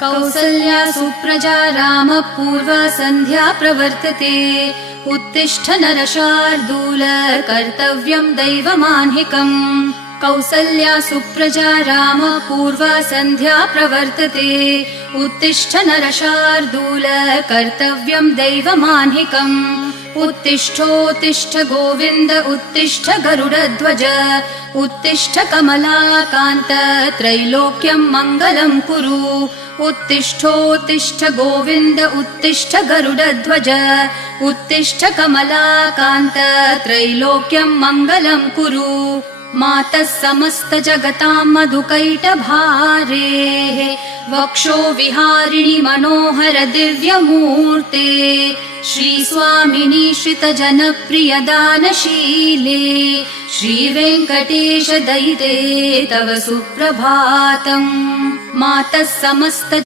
कौसल्या सुप्रजा रामपूर्वा सन्ध्या प्रवर्तते। उत्तिष्ठ नरशार्दूल कर्तव्यं दैवमान्हिकम्। कौसल्या सुप्रजा रामपूर्वा सन्ध्या प्रवर्तते। उत्तिष्ठ नरशार्दूल कर्तव्यं दैवमान्हिकम्। उत्तिष्ठोत्तिष्ठ गोविन्द उत्तिष्ठ गरुडध्वज। उत्तिष्ठ कमलाकान्त त्रैलोक्यं मङ्गलं कुरु। उत्तिष्ठोत्तिष्ठ गोविन्द उत्तिष्ठ गरुडध्वज। उत्तिष्ठ कमलाकान्त त्रैलोक्यं मङ्गलं कुरु। मातः समस्त जगतां मधुकैटभारेः वक्षो विहारिणि मनोहर दिव्यमूर्ते। श्रीस्वामिनि श्रितजनप्रिय दानशीले श्रीवेङ्कटेश दयिते तव सुप्रभातम्। मातः समस्त